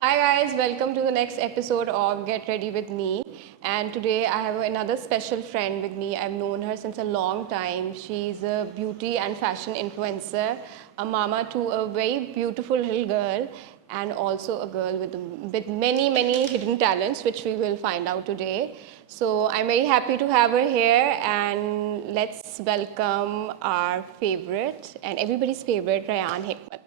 Hi guys, welcome to the next episode of Get Ready with Me. And today I have another special friend with me. I've known her since a long time. She's a beauty and fashion influencer, a mama to a very beautiful little girl, and also a girl with many hidden talents, which we will find out today. So I'm very happy to have her here, and let's welcome our favorite and everybody's favorite, Rayan Hikmat.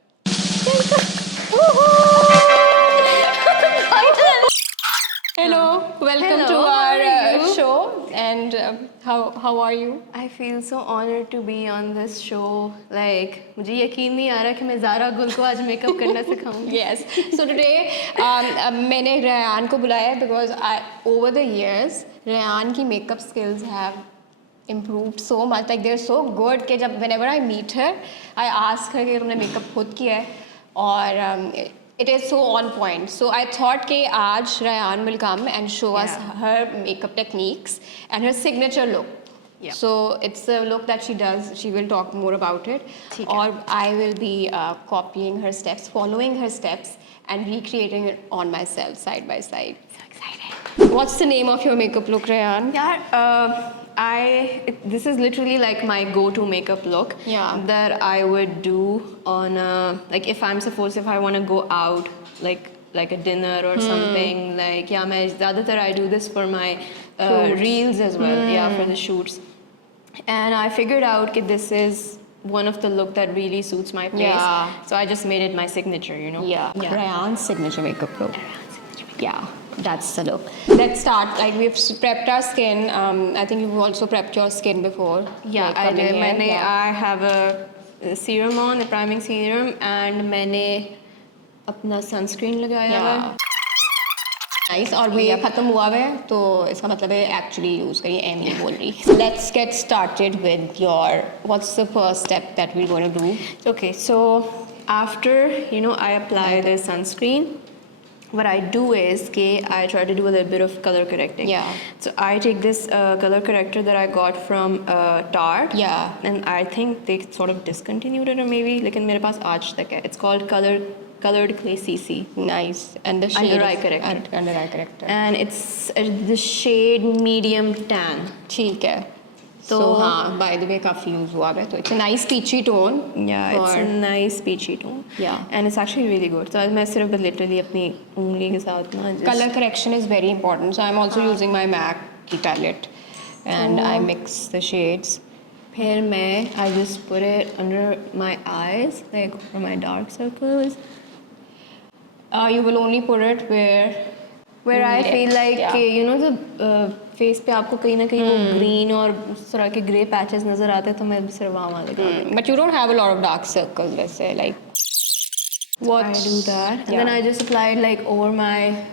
Hello, welcome to Hello, how our are you? show. And how are you? I feel so honored to be on this show. Like मुझे यकीन नहीं आ रहा कि मैं ज़ारा गुल को आज makeup करना सिखाऊंगी. Yes. So today मैंने रेयान को बुलाया है because over the years Rayan की makeup skills have improved so much. Like they're so good कि जब whenever I meet her, I ask her कि तुमने makeup खुद किया है और it is so on point. So I thought कि आज Rayan will come and show us Yeah. her makeup techniques and her signature look. Yeah. So it's a look that she does. She will talk more about it. ठीक है. Or I will be copying her steps, following her steps, and recreating it on myself side by side. So excited. What's the name of your makeup look, Rayan? Yeah, this is literally like my go-to makeup look. Yeah. That I would do on like if I want to go out like a dinner or something like yeah मैं ज़्यादातर I do this for my reels as well. Yeah, for the shoots. And I figured out that this is one of the look that really suits my face. Yeah. So I just made it my signature, you know. Yeah. Yeah. Rayan's signature makeup look. Yeah, that's the look. Let's start. Like we've prepped our skin. I think you've also prepped your skin before. Yeah, like, I coming did. here. Yeah. I have a serum on, a priming serum, and मैंने अपना sunscreen लगाया हुआ है. Nice और ये खत्म हुआ है तो इसका मतलब है एक्चुअली यूज करिए एम नहीं बोल रही let's get started with your what's the first step that we gonna do Okay, so after I apply the sunscreen, what I do is I try to do a little bit of color correcting. Yeah. So I take this color corrector that I got from Tarte. Yeah. And I think they sort of discontinued it or maybe लेकिन मेरे पास आज तक है. It's called Colored Clay CC. Nice and the Under eye corrector. Under I character And it's the shade medium tan. ठीक है तो- तो हाँ बाय द वे काफ़ी यूज हुआ है तो it's a nice peachy tone Yeah, it's a nice peachy tone. Yeah. And it's actually really good. So मैं सिर्फ literally अपनी उंगली के साथ ना just color correction is very important so I'm also using my MAC की palette and I mix the shades फिर मैं I just put it under my eyes like for my dark circles you will only put it where I feel like yeah. the face पे आपको कहीं ना कहीं वो green और उस तरह के grey patches नजर आते हैं तो मैं सिर्फ वहाँ लगा देती But you don't have a lot of dark circles, let's say, like what I do that and yeah. then I just apply it like over my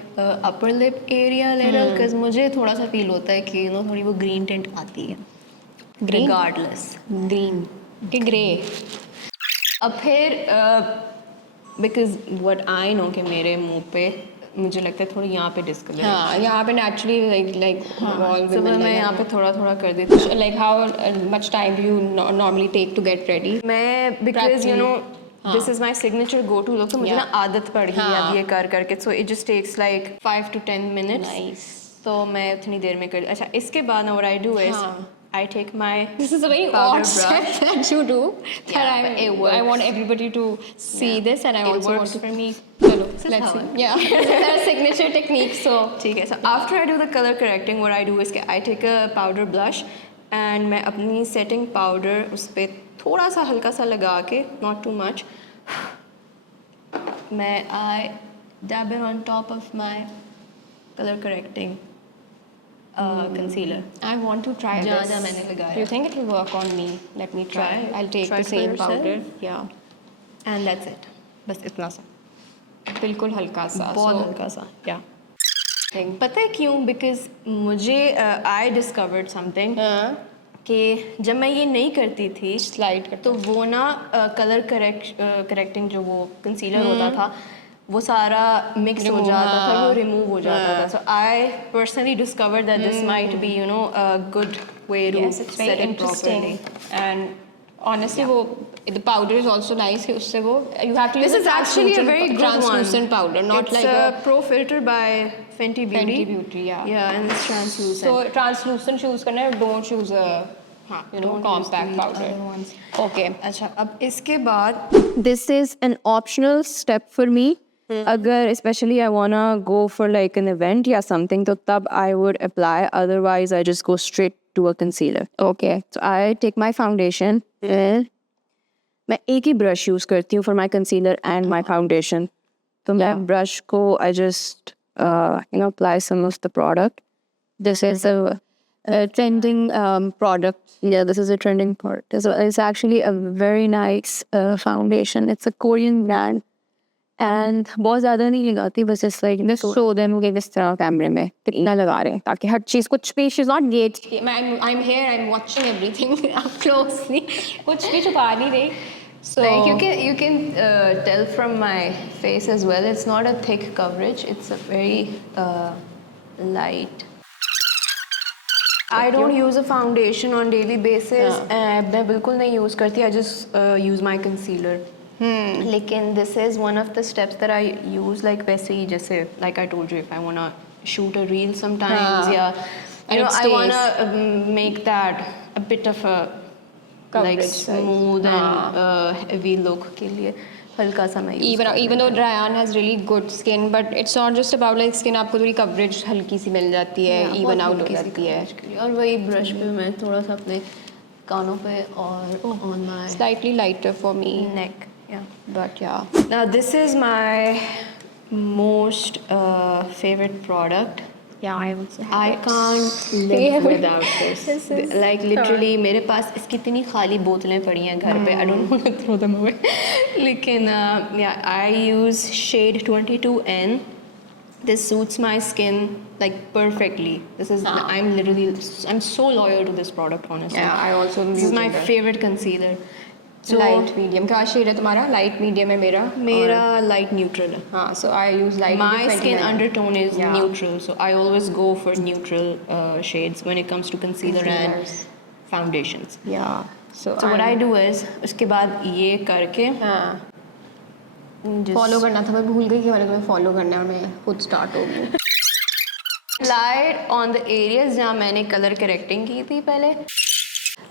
upper lip area a little because मुझे थोड़ा सा feel होता है कि थोड़ी वो green tint आती है Green? regardless green कि grey अब फिर because what I know कि मेरे मुंह पे मुझे लगता है थोड़ी यहाँ पे discolor है हाँ यहाँ पे naturally like all तो women मैं यहाँ like पे थोड़ा थोड़ा कर देती हूँ like how much time do you normally take to get ready मैं because you know हाँ. this is my signature go to look तो मुझे Yeah. ना आदत पड़ गई है हाँ. अब ये कर करके so it just takes like 5 to 10 minutes nice तो मैं उतनी देर में कर अच्छा इसके बाद ना what I do is हाँ. I take my this is a very powder odd step brush. that you do Yeah, but it works. I want everybody to see Yeah. this and I It also works want to for me. चलो This is let's how see I- yeah there are signature techniques so ठीक है so after I do the color correcting what I do is कि I take a powder blush and मैं अपनी setting powder उस पर थोड़ा सा हल्का सा लगा के not too much मैं I dab it on top of my color correcting concealer. I want to try जहाँ this. जहाँ मैंने लगाया। Do you think it will work on me? Let me try. Try it. I'll take Try the for same yourself. powder. Yeah. And that's it. बस इतना सा बिल्कुल हल्का सा. बहुत So, हल्का सा yeah. think. पता है क्यों because मुझे I discovered something हाँ. कि जब मैं ये नहीं करती थी Slide करते. तो वो ना कलर करेक्टिंग जो वो कंसीलर होता था वो सारा मिक्स हो Remove, जाता था हाँ. वो रिमूव हो जाता था हाँ. So I personally discovered that this might be a good way to Yes, it's very set it interesting. properly And Honestly, वो the powder is also nice. कि उससे वो you have to use This is actually a very good one. translucent powder, not it's like a Pro Filter by Fenty Beauty. Fenty Beauty, yeah. Yeah, and it's translucent. So translucent choose करना है, don't use a you know Don't compact use the powder. other ones. Okay. अच्छा अब इसके बाद this is an optional step for me. अगर especially I wanna go for like an event या something तो तब I would apply. Otherwise I just go straight to a concealer. Okay. So I take my foundation. मैं एक ही brush use करती हूँ for my concealer and my foundation. तो मैं brush को I just you know apply some of the product. This is a trending product. Yeah, this is a trending product. It's actually a very nice foundation. It's a Korean brand. And बहुत ज़्यादा नहीं लगाती बस इस like just show them कि किस तरह कैमरे में कितना लगा रहे हैं ताकि हर चीज़ कुछ भी she's not gate. I'm here. I'm watching everything up closely. कुछ भी छुपा नहीं रही. So Like you can tell from my face as well. It's not a thick coverage. It's a very light. I don't use a foundation on daily basis. मैं बिल्कुल नहीं use करती. I just use my concealer. लेकिन this is one of the steps that I use like वैसे ही जैसे like I told you if I wanna shoot a reel sometimes yeah And you know it I wanna stays. make that a bit of a like Coverage size. smooth and heavy look के लिए हल्का सा मैं use even though Ryan has really good skin, but it's not just about like skin. आपको थोड़ी coverage हल्की सी मिल जाती है, Yeah, even बहुत out हो हल्की सी जाती है. coverage के लिए। और वही ब्रश पे मैं थोड़ा सा अपने कानों पे और on my Slightly lighter for me, neck yeah. but yeah. Now this is my most favorite product. Yeah, I would say. I can't live without this. Like literally मेरे पास इसकी इतनी खाली बोतलें पड़ी हैं घर पे. I don't want to throw them away. लेकिन yeah, I use shade 22N. This suits my skin like perfectly. This is I'm so loyal to this product honestly. Yeah, I also am This is my using that. favorite concealer. So Light medium. क्या shade है तुम्हारा? Light medium है मेरा. मेरा light neutral है. हाँ, so I use light. My medium skin 29. undertone is Yeah. neutral, so I always go for neutral shades when it comes to concealer and Concealers. foundations. Yeah. So what I do is उसके बाद ये करके हाँ. just Follow करना था, मैं भूल गई कि मैंने तुम्हें follow करना है और मैं खुद start हो गई. apply it on the areas जहाँ मैंने color correcting की थी पहले.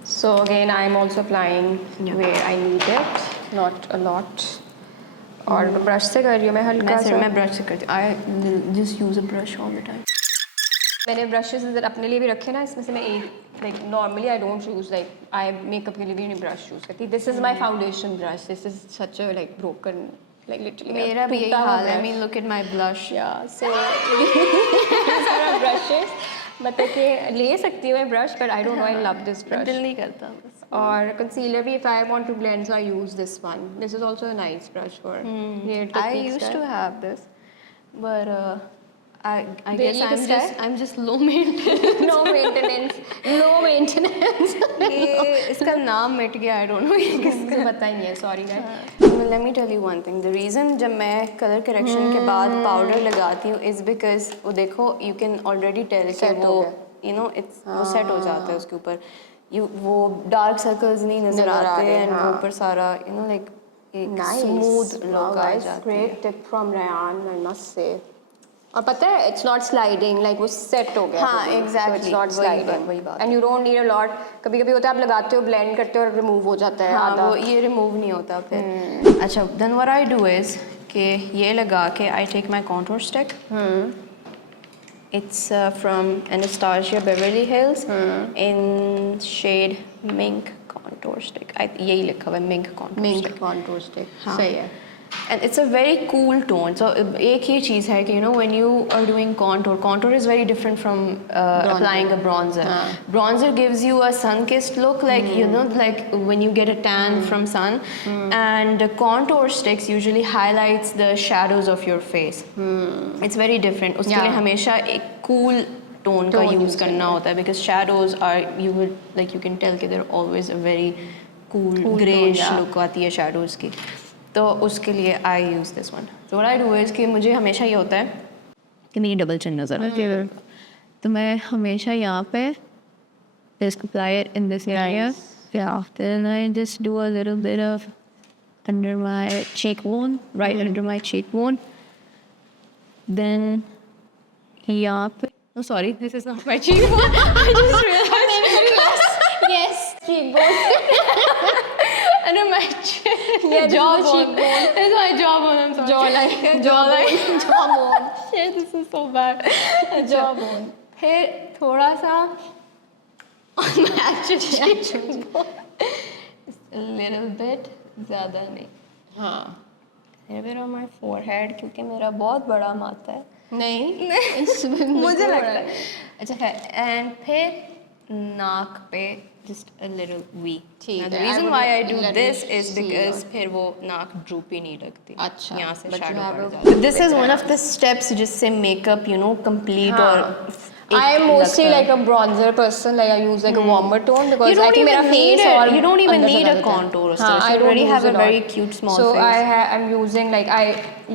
So again, I'm also applying where I need it, not a lot. और brush से कर रही हूँ मैं हल्का सा. मैं brush से करती हूँ. I just use a brush all the time. मैंने brushes अपने लिए भी रखे ना, इसमें से मैं एक like normally I don't use like I makeup के लिए भी नहीं brush use करती. This is my foundation brush. This is such a like broken like literally. मेरा भी यही टूटा हुआ हाल है. I brush. mean look at my blush. Yeah, so these are our brushes. मतलब कि ले सकती हूँ मैं brush, but I don't know, I love this brush. दिल नहीं करता बस. और concealer भी if I want to blend, so I use this one. This is also a nice brush for hair I technique used style. to have this, but I They guess need to I'm just low maintenance. No maintenance, low maintenance. ये इसका नाम मिट गया. I don't know ये किसका. मुझे पता ही नहीं है, sorry guys. Let me tell you one thing. The reason जब मैं color correction के बाद powder लगाती हूँ is because वो देखो you can already tell कि Set हो वो गया. you know it's वो set हो जाता है उसके ऊपर. वो dark circles नहीं नजर आते हैं and वो ऊपर सारा you know like एक smooth Wow, look आ guys, जाती है. great tip from Ryan, I must say. और पता है it's not sliding, like वो set हो गया. हाँ, fully. exactly. So it's not वही sliding. वही बात. And you don't need a lot. कभी-कभी होता है आप लगाते हो, blend करते हो और remove हो जाता है हाँ आधा. वो ये रिमूव नहीं होता फिर. अच्छा then what I do is कि ये लगा के I take my contour stick. It's from Anastasia Beverly Hills in shade Mink contour stick. यही लिखा हुआ है Mink contour Mink stick. contour stick. हाँ. सही है. And it's a very cool tone. So एक ही चीज़ है कि you know when you are doing contour is very different from applying a bronzer. Bronzer gives you a sun-kissed look, like you know, like when you get a tan from sun. And the contour sticks usually highlights the shadows of your face. It's very different. उसके लिए हमेशा एक cool tone का use करना होता है because shadows are you can tell कि they're always a very cool grayish look आती है shadows की. तो उसके लिए I use this one. So what I do is कि मुझे हमेशा ये होता है कि मेरी डबल चिन नज़र आती है. तो मैं हमेशा यहाँ पे just apply it in this area. Yeah. Then I just do a little bit of under my cheekbone, right under my cheekbone. Then here. Oh, sorry, this is not my cheekbone. I just realized. Yes, cheekbone. under my chin. Yeah, this is the Jawbone. cheekbone. This is my jawbone. I'm sorry. Jawline. Jawline. Jawbone. Shit, this is so bad. Jawbone. फिर थोड़ा सा on my actual cheekbone. Just a little bit, ज़्यादा नहीं. हाँ. A bit on my forehead क्योंकि मेरा बहुत बड़ा माथा है. नहीं. मुझे लगता है. अच्छा है. And फिर नाक पे just a little V. ठीक Now the है, reason I why I would do let this me is see because your- फिर वो नाक droopy नहीं लगती. अच्छा. यहाँ से But you shadow have बढ़ a जाता है. This is one of the steps जिससे makeup complete हाँ. और I am mostly लगता है. like a bronzer person. Like I use like a warmer tone because You don't I think even मेरा need face it. और You don't even अंदर से need a जाता है. contour हाँ, stuff. I You don't already use have a it all. very cute small so face. I'm using like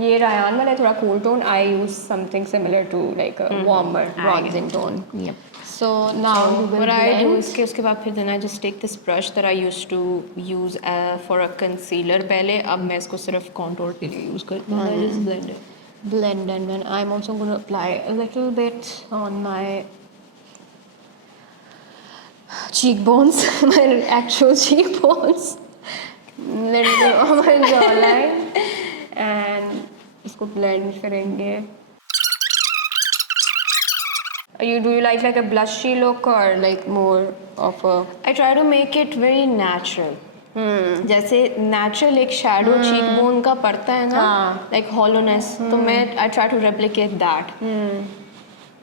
ये Rayan वाला है थोड़ा cool tone. I use something similar to like a warmer bronzing tone. Yep. So now we will What I do blend. is कि उसके बाद फिर then I just take this brush that I used to use for a concealer पहले अब मैं इसको सिर्फ contour के लिए use करती हूँ. I just blend it. Blend and then I'm also going to apply a little bit on my cheekbones, my actual cheekbones, little bit on my jawline, and इसको blend करेंगे. Do you like a blushy look or like more of a? I try to make it very natural. जैसे natural एक shadow cheekbone का पड़ता है ना, हाँ. like hollowness, तो मैं I try to replicate that.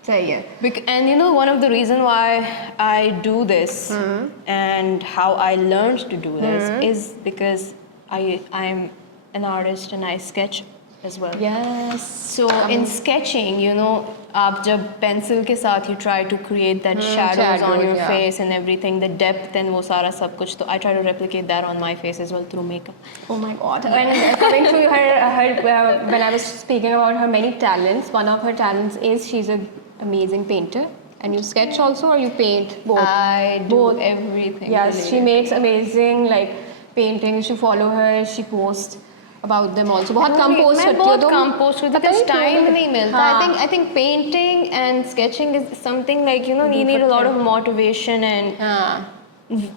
सही है. And you know, one of the reason why I do this and how I learned to do this is because I'm an artist and I sketch as well. Yes. So in sketching, you know, आप जब pencil के साथ you try to create that shadows on shadows, your yeah. face and everything, the depth and वो सारा सब कुछ, तो I try to replicate that on my face as well through makeup. Oh my god. And coming to her when I was speaking about her many talents, one of her talents is she's an amazing painter. And you sketch also or you paint? Both. I do Both. everything. Yes, related. she makes amazing like paintings. You follow her, she posts about them also. बहुत कम post मैं करती हो बहुत तुम? कम post करती हूँ पता because नहीं क्यों? time नहीं मिलता. हाँ. I think painting and sketching is something like, you know, you need a lot of motivation and हाँ.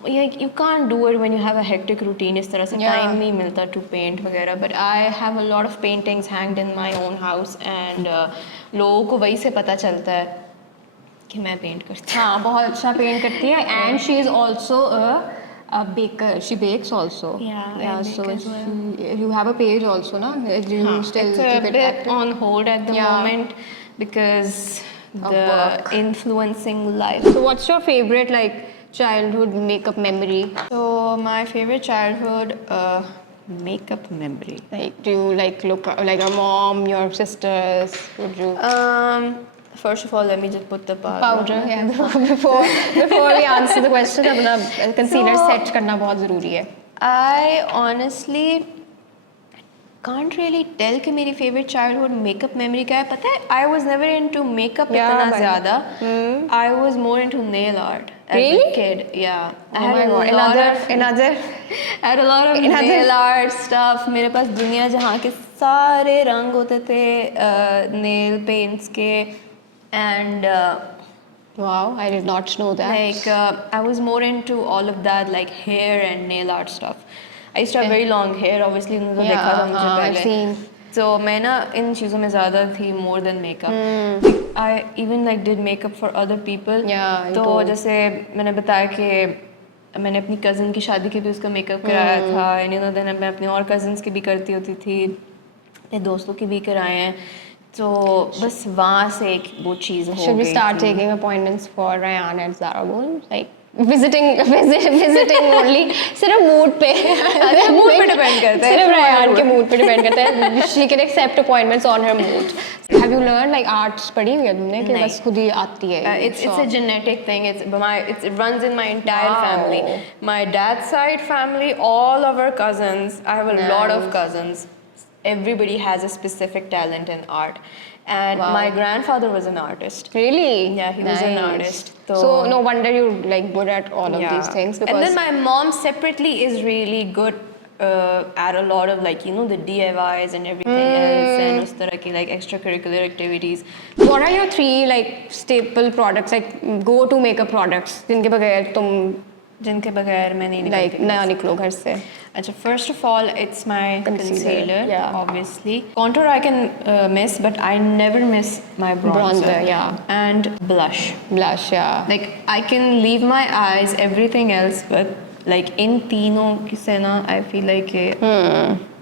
like you can't do it when you have a hectic routine. इस तरह से Yeah. time नहीं मिलता to paint वगैरह. But I have a lot of paintings hanged in my own house and लोगों को वही से पता चलता है कि मैं paint करती हूँ. हाँ, बहुत अच्छा paint करती है. And she is also a baker. She bakes also. Yeah, I bake so as well. you have a page also, na? You still It's keep a it bit active? on hold at the Yeah. moment because Of the work. influencing life. So what's your favorite like childhood makeup memory? So my favorite childhood makeup memory. Like, do you like look like your mom, your sisters? Would you? First of all, let me just put the Powder, yeah. before we answer the question, अपना concealer So- set करना बहुत ज़रूरी है. I honestly can't really tell कि मेरी favorite childhood makeup memory क्या है. पता है, I was never into makeup Yeah, इतना but- ज़्यादा. I was more into nail art as Really? a kid. Yeah. Oh my god! Another. I had a lot of Another- nail art stuff. मेरे पास दुनिया जहाँ के सारे रंग होते थे nail paints के and Wow, I did not know that. like I was more into all of that like hair and nail art stuff. I used to have very long hair. Obviously, उन्होंने तो Yeah, देखा था मुझे I've पहले. seen. So मैं ना इन चीज़ों में ज़्यादा थी more than makeup. I even like did makeup for other people. Yeah, you तो told. जैसे मैंने बताया कि मैंने अपनी कज़न की शादी के भी उसका मेकअप कराया था. And you know then मैं अपने और कज़न्स के भी करती होती थी. अपने दोस्तों के भी कराए हैं. तो बस वहाँ से एक वो चीज़ हो Should we गई start थी. taking appointments for Ryan at Zara Gold? Like visiting only. सिर्फ mood पे. mood पे depend करता है. सिर्फ Ryan के mood पे depend करता है. She can accept appointments on her mood. Have you learned like arts पढ़ी हुई है तुमने कि नहीं. बस खुद ही आती है? It's a genetic thing. It runs in my entire Wow. family. My dad's side family, all of our cousins. I have a lot of Nice. cousins. Everybody has a specific talent in art, and Wow. my grandfather was an artist. Really? Yeah, he was an Nice. artist. So no wonder you're like good at all of these things, because And then my mom separately is really good at a lot of like, you know, the DIYs and everything else, and us tarah ki like extracurricular activities. what are your 3 like staple products, like go to makeup products जिनके बगैर तुम जिनके बगैर मैं नहीं like निकलती नया निकलो घर से? अच्छा, first of all, it's my concealer, yeah. obviously. Contour I can miss, but I never miss my bronzer. Yeah. And blush. Blush, yeah. Like, I can leave my eyes, everything else, but like in तीनों से ना, I feel like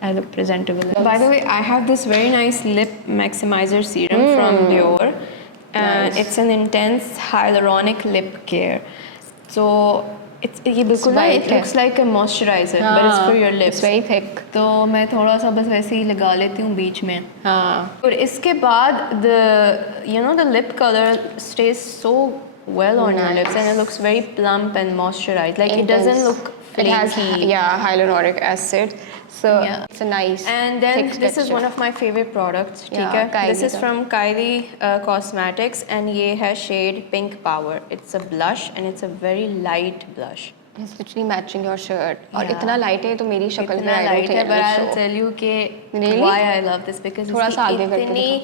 I look presentable. By the way, I have this very nice lip maximizer serum from Dior, and Nice. it's an intense hyaluronic lip care. So ये बिल्कुल ना, white it looks like a moisturizer, but it's for your lips. It's very thick. तो मैं थोड़ा सा बस वैसे ही लगा लेती हूँ बीच में. हाँ. और इसके बाद the lip color stays so well on your lips, and it looks very plump and moisturized. Like it doesn't Intense. look It has flaky. hyaluronic acid, so Yeah. it's a nice. And then thick this is texture. one of my favorite products. Yeah, ठीक है? Kylie This is का. from Kylie Cosmetics, and ये है shade Pink Power. It's a blush, and it's a very light blush. It's literally matching your shirt. और Yeah. इतना light है तो मेरी शक्ल पे इतना I don't light think है, it but will I'll show. tell you कि Really? why I love this, because थोड़ा सा आगे करके इतनी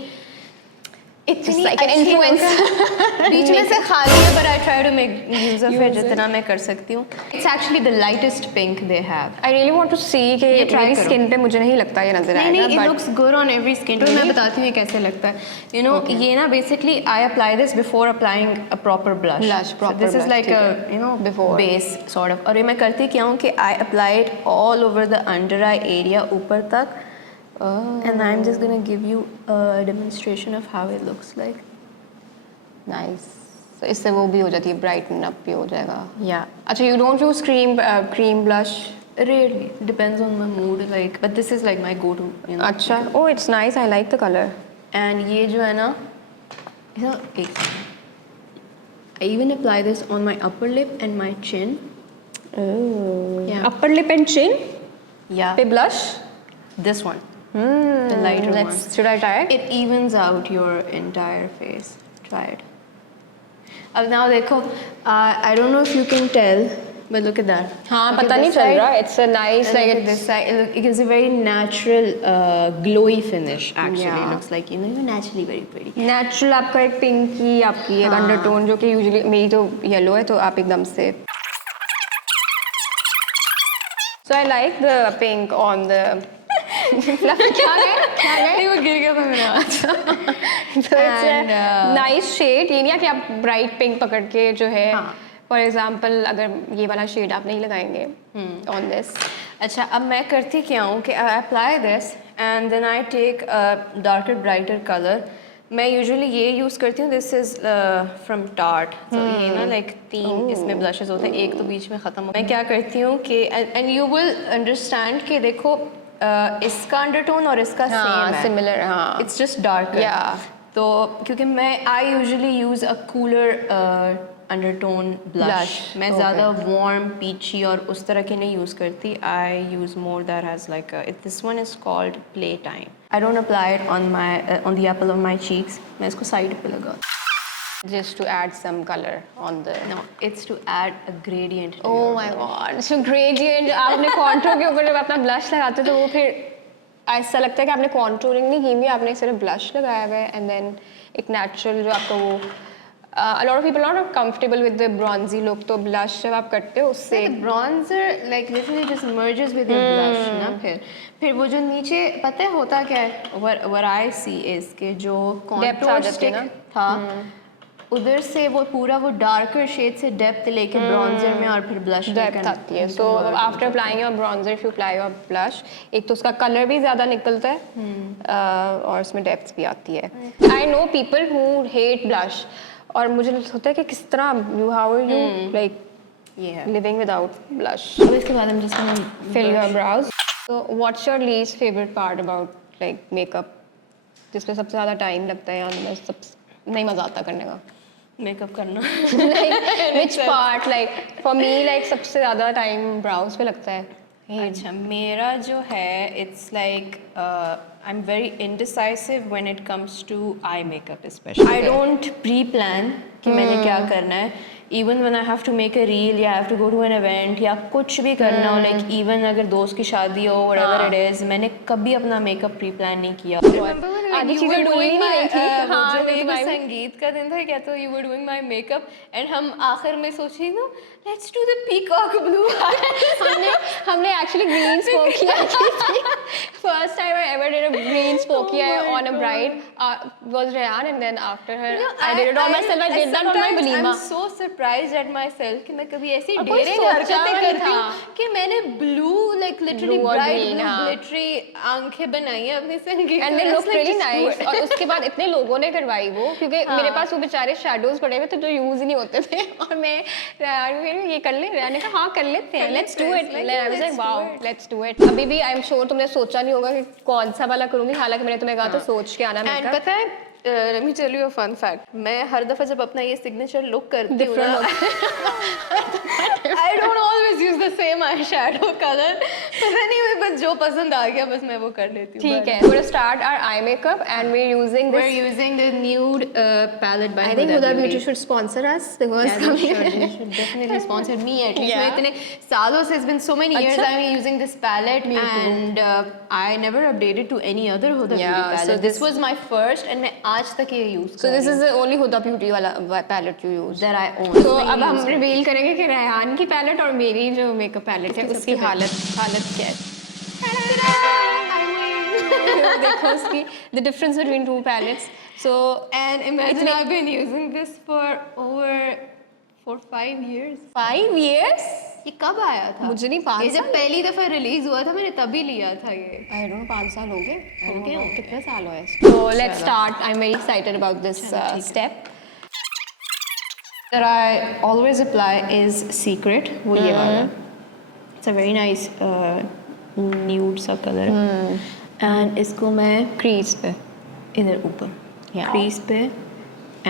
It's like an अच्छी influencer. look- बीच में से खाली है, but I try to make use of it Use it. जितना मैं कर सकती हूँ. It's actually the lightest pink they have. I really want to see कि ये try मेरी करो. skin पे मुझे नहीं लगता ये नजर नहीं आएगा, नहीं, it but looks good on every skin tone. मैं बताती हूँ ये कैसे लगता है. You know, ये ना basically I apply this before applying a proper blush. Blush, So proper this is blush, like ठीक a, है. you know, Before. base sort of. और ये मैं करती क्या हूँ कि I apply it all over the under eye area ऊपर तक. And I'm just gonna give you a demonstration of how it looks like. nice. So इससे वो भी हो जाती है, brighten up भी हो जाएगा. Yeah. अच्छा, you don't use cream blush? Rarely. Depends on my mood, like. But this is like my go-to, you know. अच्छा. Oh, it's nice. I like the color. And ये जो है ना, you know, I even apply this on my upper lip and my chin. Oh. Yeah. Upper lip and chin Yeah. पे blush. This one. The lighter one. Should I try it? It evens out your entire face. Try it. अब now देखो, I don't know if you can tell, but look at that. हाँ, Look at पता नहीं this चल side, रहा. It's a nice and like look at this side. It gives a very natural, glowy finish. Actually, Yeah. it looks like, you know, you're naturally very pretty. Natural आपका एक पिंकी आपकी एक हाँ. Undertone जो कि usually मेरी तो येलो है, तो आप एकदम से. So I like the pink on the क्या है? नहीं, वो गिर गया था मेरा. So it's And, a nice shade. ये नहीं है कि आप bright pink पकड़ के जो है, हाँ. for example अगर ये वाला shade आप नहीं लगाएंगे on this. अच्छा, अब मैं करती क्या हूँ कि I apply this and then I take a darker brighter color. मैं usually ये use करती हूँ. This is from Tarte. So ये ना like 3 इसमें blushes होते हैं, एक तो बीच में ख़त्म हो. मैं क्या करती हूँ कि and you will understand कि देखो इसका undertone और इसका हाँ, same है. similar, हाँ. It's just darker. Yeah. तो क्योंकि I usually use a cooler undertone blush. मैं okay. ज़्यादा warm, peachy और उस तरह के नहीं use करती. I use more that has like this one is called Playtime. I don't apply it on my on the apple of my cheeks. मैं इसको side पे लगा. Just to add some color on the. No, it's to add a gradient. To Oh your my blush. god, so gradient. आपने contour के ऊपर जब अपना blush लगाते हो तो वो फिर ऐसा लगता है कि आपने contouring नहीं की भी, आपने सिर्फ blush लगाया हुआ है, and then एक natural जो आपका वो a lot of people are not comfortable with the bronzy look, तो blush जब आप करते हो उससे The bronzer like literally just merges with your blush ना. फिर वो जो नीचे पता है होता क्या है, what I see is कि जो Depth आ contour जाती है stick ना. था उधर से वो पूरा वो darker shade से depth लेके bronzer में और फिर blush में depth आती है. So after applying your bronzer, if you apply your blush, एक तो उसका color भी ज़्यादा निकलता है और उसमें depth भी आती है. I know people who hate blush और मुझे होता है कि किस तरह how are you like yeah. living without blush? अब इसके बाद हम just gonna Fill your brows. So what's your least favorite part about like makeup? जिस पे सबसे ज़्यादा time लगता है या मतलब सब नहीं मज़ा आता करने का? makeup करना. Like which part? Like for me, like सबसे ज़्यादा time brows पे लगता है. अच्छा मेरा जो है it's like I am very indecisive when it comes to eye makeup specially I don't pre plan कि मैंने क्या करना है even when I have to make a reel या have to go to an event या कुछ भी करना हो लाइक इवन अगर दोस्त की शादी हो व्हाटएवर इट इज मैंने कभी अपना मेकअप प्री प्लान नहीं किया आधी चीजें बोलनी नहीं रही थी। हाँ, जो मेरे एक दिमाग में- संगीत का दिन था क्या तो you were doing my makeup and हम आखिर में सोच रही ना let's do the peacock blue हमने एक्चुअली ग्रीन स्पोक किया first time I ever did a green smoke किया on a bride was Rehan and then after her I did it on myself I did that on my बलीमा I'm so surprised at myself कि मैं कभी ऐसी और कोई dairying सोचा हरकतें नहीं करती था। हूँ कि मैंने ब्लू लाइक लिटरली Blue और ब्राइट green, ब्लू हाँ। ग्लिटरी आंखें बनाई हैं अपने संगीत and they look really nice और उसके बाद इतने लोगों ने करवाई वो क्योंकि मेरे पास वो बेचारे शैडोज पड़े हुए थे जो यूज ही नहीं होते थे और मैं रेहान को ये कर ले रेहान ने कहा हाँ कर लेते हैं let's do it I was like wow let's do it अभी भी आई एम श्योर तुमने सोचा नहीं होगा कि कौन सा वाला करूंगी हालांकि मैंने तुम्हें कहा तो सोच के आना एंड मेकअप पता है let me tell you a fun fact मैं हर दफा जब अपना ये सिग्नेचर लुक करती हूँ Different I don't always use the same eye shadow colour पता नहीं मुझे बस जो पसंद आ गया बस मैं वो कर लेती हूँ ठीक है we're gonna start our eye makeup and we're using We're this using the nude palette by I think Huda Beauty should sponsor us because Yeah, they should definitely sponsor me at least. Yeah. मैं इतने सालों से it's been so many years अच्छा? I'm using this palette Me too. and I never updated to any other Huda Yeah, Beauty so palette. This was my first and मैं आज तक ये use so this is the only Huda Beauty वाला palette you use that I own. तो मैं अब ये हम use करती रिवील करेंगे कि रेहान की पैलेट और मेरी जो मेकअप पैलेट है उसकी हालत क्या है देखो उसकी the difference between two palettes so हूँ. And imagine इतने- I've been using this for over 4-5 years. 5 years ये कब आया था? मुझे नहीं, 5 ये जब साल? पहली दफा रिलीज हुआ था मैंने तभी लिया था ये. I don't know 5 साल हो गए हो गए होंगे। कितने साल हुए so let's start I'm very excited about this step That I always apply is Secret. वो ये वाला. It's a very nice nude सा color. And इसको मैं crease पे इधर ऊपर Yeah. crease पे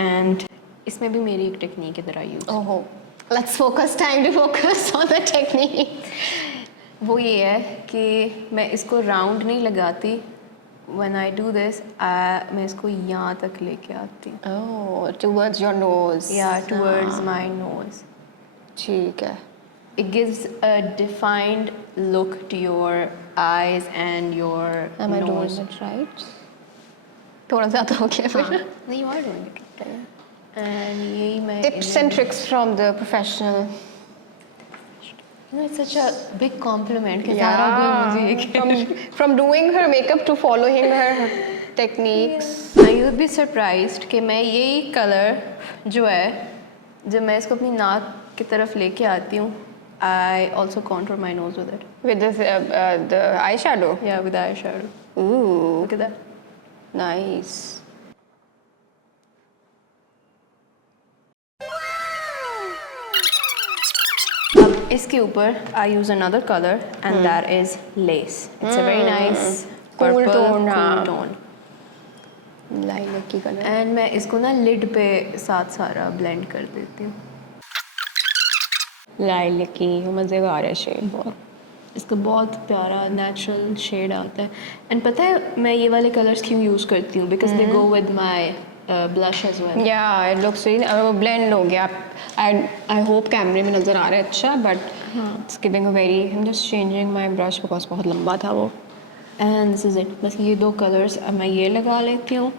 and इसमें भी मेरी एक टेक्निक है that I use. oh let's focus time to focus on the technique वो ये है कि मैं इसको round नहीं लगाती. When I do this, मैं इसको यहाँ तक लेके आती हूँ. oh towards your nose Yeah, towards my nose. ठीक है It gives a defined look to your eyes and your am I doing nose. it right थोड़ा ज़्यादा हो गया फिर No, you are doing it. And यही मैं tips and tricks from the professional You know, it's such a big compliment कि ज़ारा भी मुझे एक from doing her makeup to following her techniques Now you would be surprised कि मैं यही colour जो है जब मैं इसको अपनी नाक की तरफ लेके आती हूँ I also contour my nose with it. with this the eyeshadow Yeah, with eyeshadow. ooh Look at that. nice अब इसके ऊपर I use another color and that is lace. It's a very nice Cool purple tone, हाँ. cool tone. lilac की color And मैं इसको ना lid पे साथ सारा blend कर देती हूँ. lilac की मज़ेदार है शेड बहुत इसका बहुत प्यारा नेचुरल शेड आता है एंड पता है मैं ये वाले कलर्स क्यों यूज़ करती हूँ because they go with my blush as well yeah it looks really वो blend हो गया I hope कैमरे में नज़र आ रहा है अच्छा but it's giving a very I'm just changing my brush because बहुत लंबा था वो एंड दिस इज इट बस ये दो कलर्स अब मैं ये लगा लेती हूँ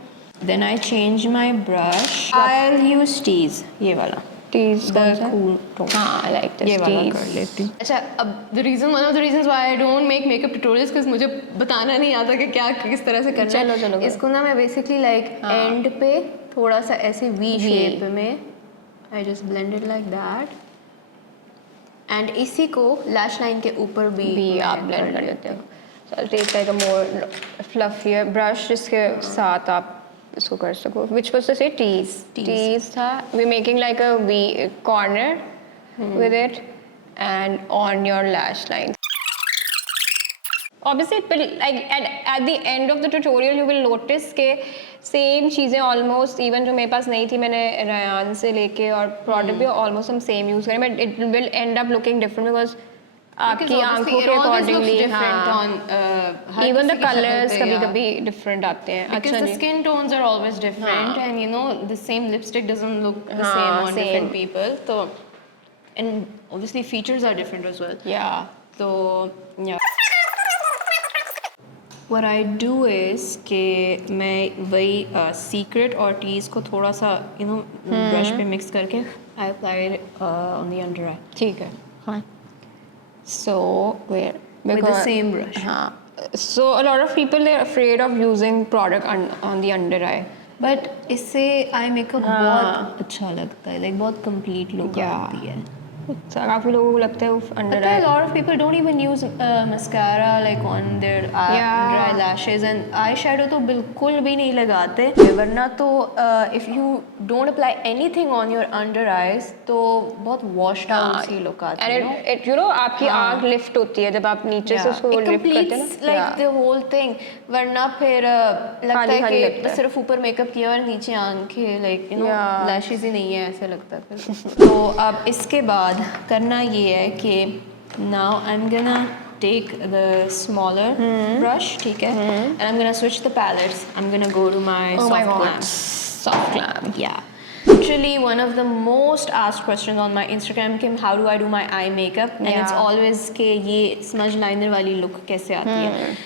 then I change my brush I will use tease ये वाला tease The कौन सा cool tone. हाँ I like this ये वाला tease कर लेती हूँ अच्छा अब one of the reasons why I don't make makeup tutorials because मुझे बताना नहीं आता कि क्या किस तरह से करना चलो, है चलो, इसको ना मैं बेसिकली लाइक एंड पे थोड़ा सा ऐसे वी शेप में I just blend it like that and इसी को लैश लाइन के ऊपर भी भी मैं आप blend कर देते हो so I'll take like a more fluffier brush जिसके साथ आप इसको कर सको which was to say tease था we're making like a V corner with it and on your lash line obviously it will like at the end of the tutorial you will notice के same चीज़ें almost even जो मेरे पास नहीं थी मैंने Ryan से लेके और प्रोडक्ट भी ऑलमोस्ट हम सेम यूज़ करें but it will and up looking different because आपकी आंखों के अकॉर्डिंगली इवन द कलर्स कभी कभी डिफरेंट आते हैं. Because अच्छा the ji. skin tones are always different, and you know the same lipstick doesn't look the हाँ, same on different same. people. So, and obviously features are different as well. Yeah. So yeah. What I do is कि मैं वही secret और tease को थोड़ा सा brush पे mix करके I apply it on the under eye. ठीक है. Fine. So where? With the same brush. हाँ. So a lot of people they're afraid of using product on the under eye. But इससे eye makeup बहुत अच्छा लगता है, like बहुत complete look Yeah. आती है. काफी लोगों को लगता है वो अंडर पता है, आई. a lot of people don't even use mascara like on their under eye lashes and eyeshadow तो बिल्कुल भी नहीं लगाते. वरना तो if you don't apply anything on your under eyes तो बहुत washed out सी look आती है. एंड इट यू नो आपकी आंख लिफ्ट होती है जब आप नीचे से उसको it लिफ्ट करते हैं completes ना. like the whole thing. वरना फिर लगता खाली खाली है लगता कि है. सिर्फ ऊपर मेकअप किया और नीचे आंखें like you know Yeah. lashes ही नहीं है ऐसा लगता है फिर. तो अब इसके बाद करना ये है कि now I'm gonna take the smaller brush, ठीक है, and I'm gonna switch the palettes. I'm gonna go to my Oh my soft god. glam. Soft glam. Yeah. Literally one of the most asked questions on my Instagram came how do I do my eye makeup and it's Yeah. always कि ये smudge liner वाली look कैसे आती है.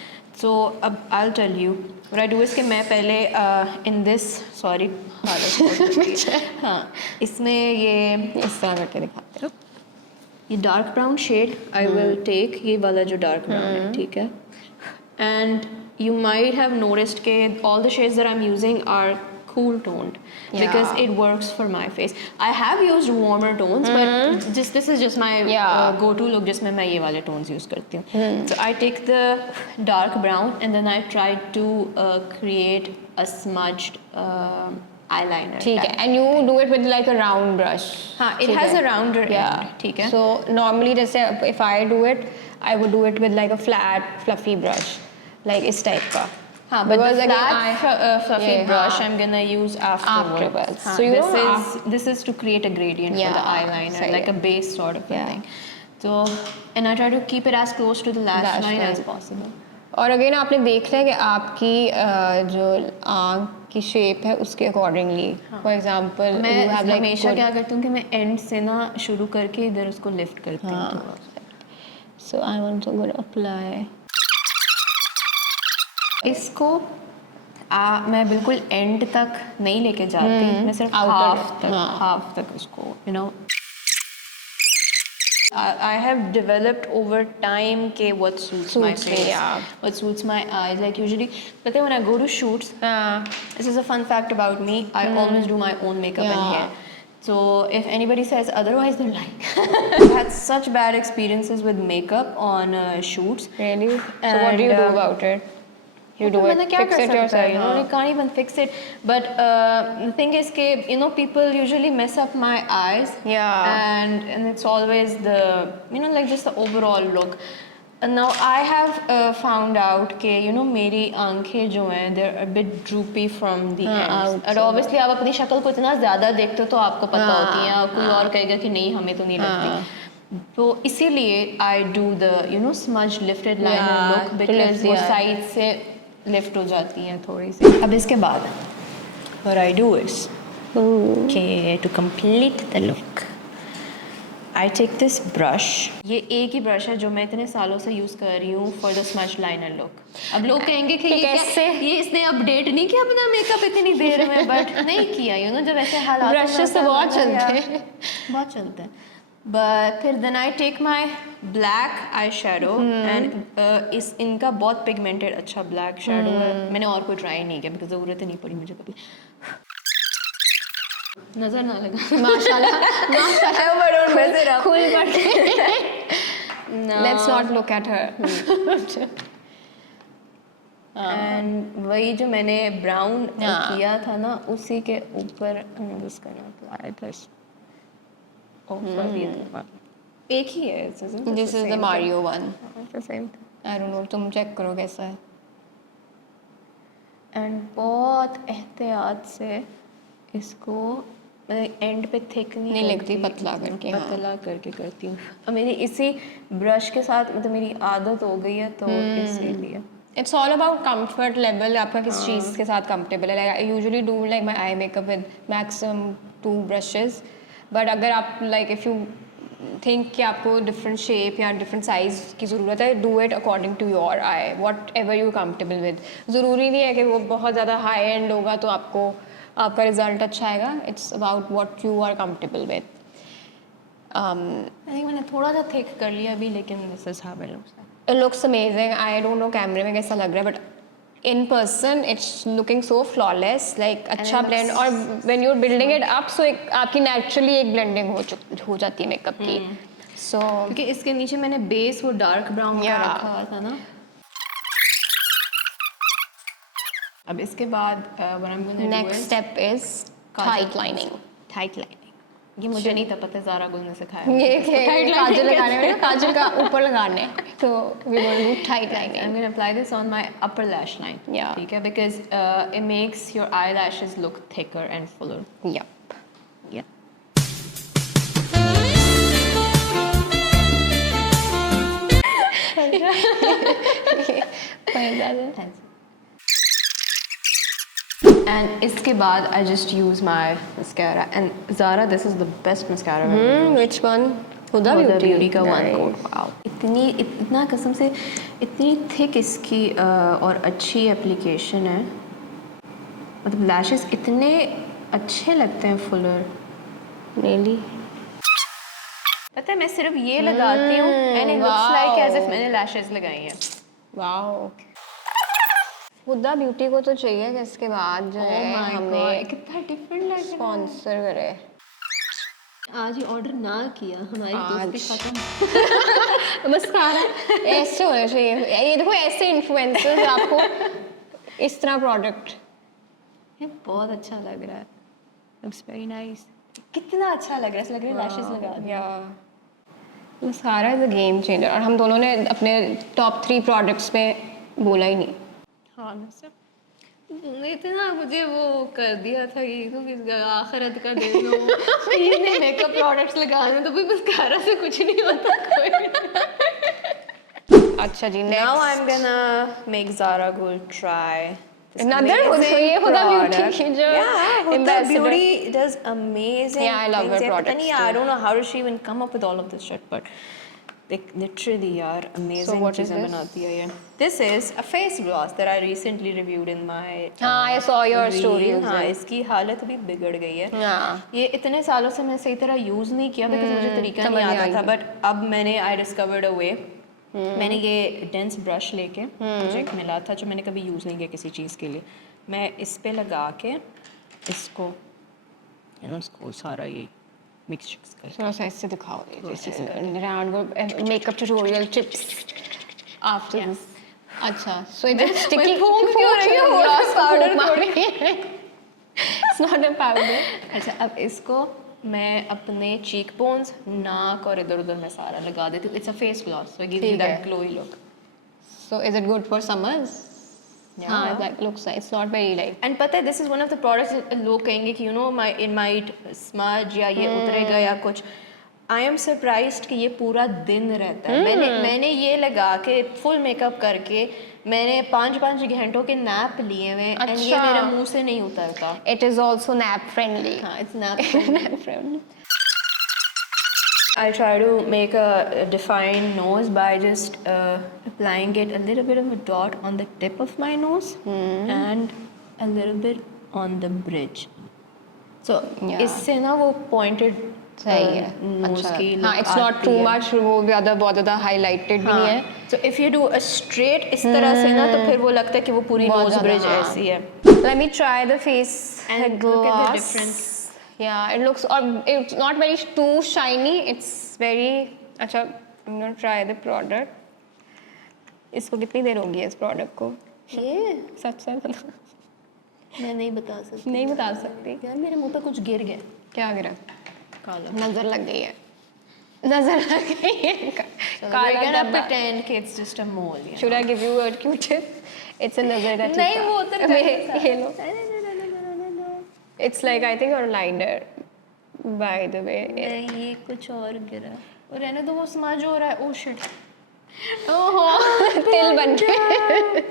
So अब I'll tell you what I do is कि मैं पहले in this sorry हाँ इसमें ये इस तरह करके दिखाते हैं. ये dark brown shade I will take, ये वाला जो डार्क ब्राउन है, ठीक है. And you might have noticed के all the shades that I am using are cool toned because it works for my face. I have used warmer tones but just this is just my go to look जिसमें मैं ये वाले tones use करती हूँ. So I take the dark brown and then I try to create a smudged eyeliner. ठीक है. And you do it with like a round brush. हाँ, it has a rounder end, ठीक है. So normally जैसे if I do it, I would do it with like a flat fluffy brush, like इस type का. हाँ, but Because the again, flat fluffy yeah, brush हाँ. I'm gonna use afterwards. Afterwards. हाँ, So you this know, this is to create a gradient for the Yeah, eyeliner, सही like है. a base sort of a Yeah. thing. So, and I try to keep it as close to the lash Lash line line. as possible. और again आपने देख लिया कि आपकी जो आँख की शेप है उसके अकॉर्डिंगली. फॉर एग्जांपल मैं you have like हमेशा good- क्या करती हूँ कि मैं एंड से ना शुरू करके इधर उसको लिफ्ट करती हूँ हाँ. थोड़ा सा. So I want to go apply. इसको मैं बिल्कुल एंड तक नहीं लेके जाती, मैं सिर्फ Outer, हाफ तक उसको you know I have developed over time के what suits my Suits me, face, yeah. what suits my eyes. Like usually, but then when I go to shoots, this is a fun fact about me. I always do my own makeup and Yeah. hair. So if anybody says otherwise, they're like, I had such bad experiences with makeup on shoots. Really? So what do you do And, about it? You do मतलब it, मैं क्या fix कर it सकता है, yourself. you know, you can't even fix it. But the thing is कि you know people usually mess up my eyes. Yeah. And it's always the you know like just the overall look. And now I have found out कि you know मेरी आंखें जो हैं they're a bit droopy from the ends. और obviously आप अपनी शक्ल को इतना ज़्यादा देखते हो तो आपको पता होती है, कोई और कहेगा कि नहीं हमें तो नहीं लगती. तो इसीलिए I do the you know smudge lifted liner Yeah, look to lift because the वो eye. साइड से लिफ्ट हो जाती हैं थोड़ी सी. अब इसके बाद what I do is okay to complete the look I take this brush. ये एक ही ब्रश है जो मैं इतने सालों से यूज कर रही हूँ for the smudge liner look. अब लोग कहेंगे कि ये इसने अपडेट नहीं किया अपना मेकअप इतनी देर में, बट नहीं किया you know जब ऐसे हालात Brushes तो बहुत चलते हैं. बहुत चलते हैं. But फिर then I take my black eyeshadow and इस इनका बहुत pigmented अच्छा black shadow है. मैंने और कोई try नहीं किया because ज़रूरत ही नहीं पड़ी मुझे कभी. नजर ना लगा. माशाल्लाह. I don't mess it up. Cool करके. Let's not look at her. And वही जो मैंने brown किया था ना उसी के ऊपर I'm just gonna apply this. Oh, sorry. एक ही है. This is the Mario one. It's the same thing. I don't know. तुम चेक करो कैसा है. And बहुत एहतियात से इसको मैं एंड पे थिक नहीं लगती, पतला करके, हाँ। पतला करके करती हूँ। और मेरी इसी ब्रश के साथ मतलब मेरी आदत हो गई है तो इसीलिए। It's all about comfort level, आपका किस चीज़ के साथ कंफर्टेबल है। Like I usually do like my eye makeup with maximum 2 brushes, but अगर आप लाइक इफ़ यू थिंक कि आपको डिफरेंट शेप या डिफरेंट साइज़ की ज़रूरत है, do it according to your eye, whatever you comfortable with. ज़रूरी नहीं है कि वो बहुत ज़्यादा हाई एंड होगा तो आपका रिजल्ट अच्छा आएगा। It's about what you are comfortable with. I think मैंने थोड़ा सा थिक कर लिया अभी, लेकिन this is how it looks. It looks amazing. I don't know कैमरे में कैसा लग रहा है, but in person it's looking so flawless. Like अच्छा it blend, और when you're building it up, so एक आपकी naturally एक blending हो जाती है मेकअप की. So क्योंकि इसके नीचे मैंने बेस वो डार्क ब्राउन का Yeah. रखा हुआ था ना। अब इसके बाद what I'm gonna do next is step is tight lining. tight lining. ये मुझे नहीं था पता, ज़ारा गुल ने सिखाया। ये tight काजल lining लगाने में, काजल का ऊपर लगाने, तो we will do tight lining. I'm gonna apply this on my upper lash line. Yeah. ठीक है, because it makes your eyelashes look thicker and fuller. Yep. Yeah. And इसके बाद I just use my mascara and Zara, this is the best mascara I've ever used. Which one? Huda Huda Beauty. Beauty का one Nice. coat. Wow. इतना कसम से इतनी thick इसकी और अच्छी एप्लीकेशन है, मतलब लैशेस इतने अच्छे लगते हैं फुलर। Really? पता है मैं सिर्फ ये लगाती हूँ and it looks like as if मैंने लैशेस लगाई हैं। वाओ। हुदा ब्यूटी को तो चाहिए कि इसके बाद जो है हमें कितना डिफरेंट लग स्पॉन्सर करे। आज ही ऑर्डर ना किया, हमारी दोस्ती खत्म। मस्कारा ऐसे होना चाहिए। ये देखो ऐसे इन्फ्लुएंसर्स आपको इस तरह प्रोडक्ट। ये बहुत अच्छा लग रहा है, लुक्स वेरी नाइस। कितना अच्छा लग रहा है, ऐसा लग रहा है लैशेस लगा दिया। Mascara is a game changer, और हम दोनों ने अपने टॉप 3 प्रोडक्ट्स में बोला ही नहीं। हाँ तुमने इतना मुझे वो कर दिया था कि तुम किस आखिरत का दिन हो, इतने मेकअप प्रोडक्ट्स लगाने तो भी मस्कारा से कुछ नहीं होता कोई। अच्छा जी, Now I'm gonna make Zara Gul try this Another amazing ये Huda Beauty product. की जो Yeah, Huda ambassador. Beauty does amazing Yeah, I love her things. Yeah, पता products नहीं, too. I don't know how does she even come up with all of this shit, but like literally यार amazing what is चीज़ें this? बनाती है ये। This is a face gloss that I recently reviewed in my हाँ, I saw your reel. stories. हाँ, इसकी हालत भी बिगड़ गई है। हाँ। ये इतने सालों से मैं सही तरह यूज़ नहीं किया बिकॉज मुझे तरीका समझ नहीं नहीं आता था, आई। बट अब मैंने आई डिस्कवर्ड अ वे। मैंने ये डेंस ब्रश लेके मुझे एक मिला था जो मैंने कभी यूज़ नहीं किया किसी चीज़ के लिए, मैं इस पे लगा के इसको इसको सारा ये मिक्स कर थोड़ा सा इससे दिखाओ, round makeup tutorial tips after this. अच्छा, so it is sticky gloss powder. It's not a powder. अच्छा, अब इसको मैं अपने चीक बोन्स, नाक और इधर उधर मैं सारा लगा देती हूँ। It's a face gloss so gives you that glowy look. So is it good for summers? Yeah. हाँ, that looks like it's not very like. And पता है this is one of the products लोग कहेंगे कि you know my it might smudge या ये उतरेगा या कुछ। आई एम सरप्राइज्ड कि ये पूरा दिन रहता है। मैंने ये लगा के फुल मेकअप करके मैंने 5 घंटों के नैप लिए हुए एंड ये अच्छा। मेरे मुंह से नहीं उतरता। It is also nap friendly. हाँ, it's nap. Nap friendly. I try to make a defined nose by just applying it a little bit of a dot on the tip of my nose and a little bit on the bridge. So Yeah. इससे ना वो pointed सही है। nose अच्छा। की हाँ, look it's not आती too है। much, वो बहुत ज़्यादा highlighted भी नहीं है। So if you do a straight इस तरह से ना तो फिर वो लगता है कि वो पूरी बहुत nose ज़्यादा, bridge हाँ। ऐसी है। Let me try the face And gloss. look at the difference. Yeah, it looks, or it's not very too shiny. It's very अच्छा। I'm gonna try the product. इसको कितनी देर होगी इस प्रोडक्ट को? ये सच बता। मैं नहीं बता सकती। नहीं बता सकती। यार मेरे मुंह पे कुछ गिर गया। क्या गिरा? काला। नजर लग गई है। नजर लग गई है। So we're gonna pretend कि it's just a mole. you know? Should I give you a Q-tip? It's a नजर का नहीं, टीका। वो उतर ये लो। It's like I think your liner. By the way. नहीं ये कुछ और गिरा और रहने दो वो स्मज हो रहा है oh shit ओहो तिल बन गए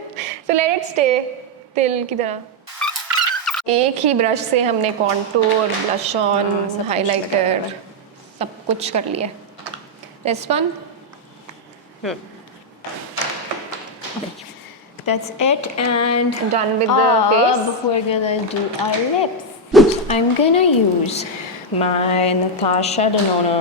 so let it stay तिल की तरह एक ही ब्रश से हमने कॉन्टूर ब्लश ऑन हाइलाइटर सब कुछ कर लिया this one That's it, and done with the face we're gonna do our lips. I'm gonna use my Natasha Denona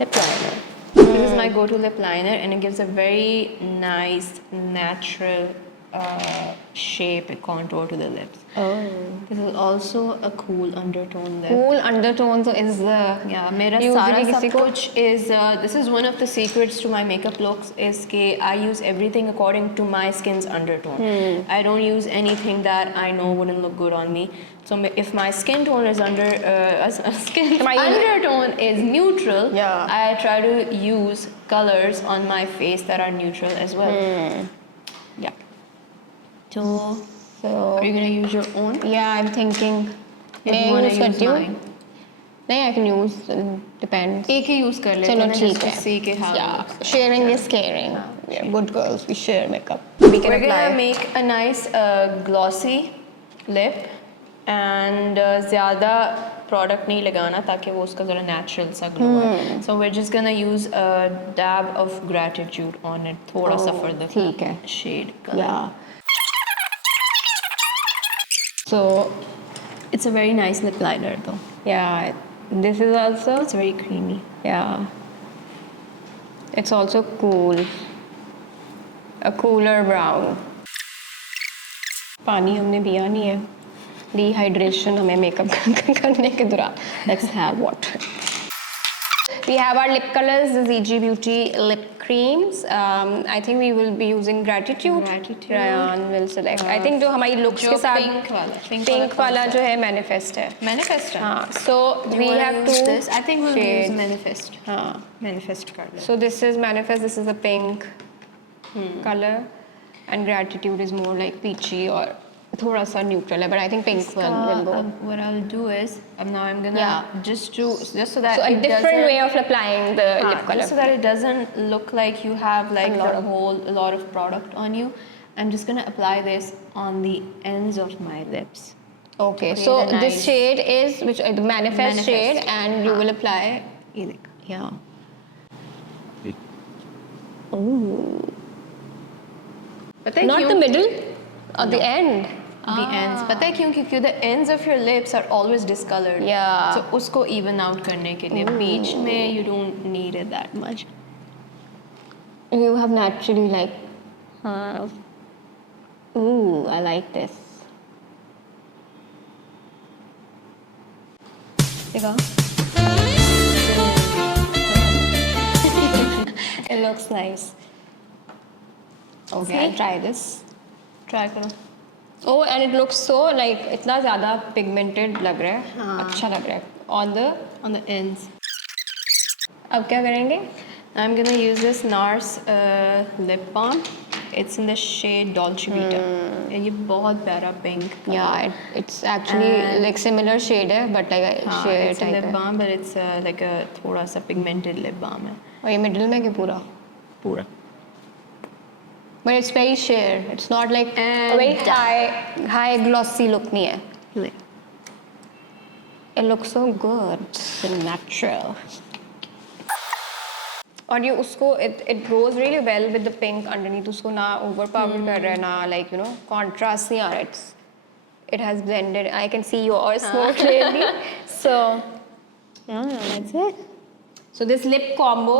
lip liner. This is my go-to lip liner, and it gives a very nice, natural shape and contour to the lips. This is also a cool undertone lip. cool undertone so is the Yeah, मेरा Usually सारा किसी सब को- कुछ is this is one of the secrets to my makeup looks is कि I use everything according to my skin's undertone. I don't use anything that I know wouldn't look good on me. So if my skin tone is undertone is neutral, Yeah. I try to use colors on my face that are neutral as well. Yeah. So are you gonna use your own? yeah I'm thinking If मैं you wanna use use करती हूँ mine. नहीं I can use depends एक ही use कर लेते चलो हैं ना, ठीक just to है see कि how it yeah looks. sharing is caring we are good girls we share makeup we can We're apply gonna make a nice glossy lip and ज़्यादा product नहीं लगाना ताकि वो उसका ज़रा natural सा glow है. So we're just gonna use a dab of gratitude on it, थोड़ा सा for the ठीक है. shade color. yeah so It's a very nice lip liner though. yeah this is also It's very creamy. yeah it's also cool a cooler brown पानी हमने पिया नहीं है dehydration हमें मेकअप करने के दौरान let's have water we have our lip colors the ZG Beauty lip creams I think we will be using gratitude Rayan will select I think जो हमारी looks जो के साथ pink वाला, pink वाला जो है manifest है Manifest है. हाँ so You we wanna have use to this? I think we'll use shades. manifest. हाँ Manifest कर ले. so this is manifest this is a pink color and gratitude is more like peachy or थोड़ा सा neutral है but I think pink one will go What I'll do is now I'm gonna Yeah. just so that so a it different doesn't- way of applying the lip color just so that it doesn't look like you have like a lot of product on you. I'm just gonna apply this on the ends of my lips. okay create so a this nice- shade is which the manifest Manifest. shade and you will apply ये देख. yeah पता है not क्यों? the middle or the end The ends. पता है क्यों? क्योंकि the ends of your lips are always discolored. Yeah. So उसको even out करने के लिए बीच में you don't need it that much. you have naturally like ooh I like this देखो it looks nice okay I'll try this Try करो. oh and it looks so like इतना ज़्यादा pigmented लग रहा है अच्छा लग रहा है On the ends. अब क्या करेंगे I'm gonna use this NARS lip balm. It's in the shade Dolce Vita. And ये बहुत प्यारा pink. yeah it's actually And- like similar shade है but like a हाँ, shade it's a type lip है balm, but it's like a थोड़ा सा pigmented lip balm है. और ये middle में कि पूरा पूरा. but it's very sheer it's not like a And very high glossy look नहीं है ले. it looks so good so natural और ये उसको it goes really well with the pink underneath उसको ना overpower कर रहा है ना like you know contrast नहीं आ रहा it has blended I can see yours more clearly so yeah that's it so this lip combo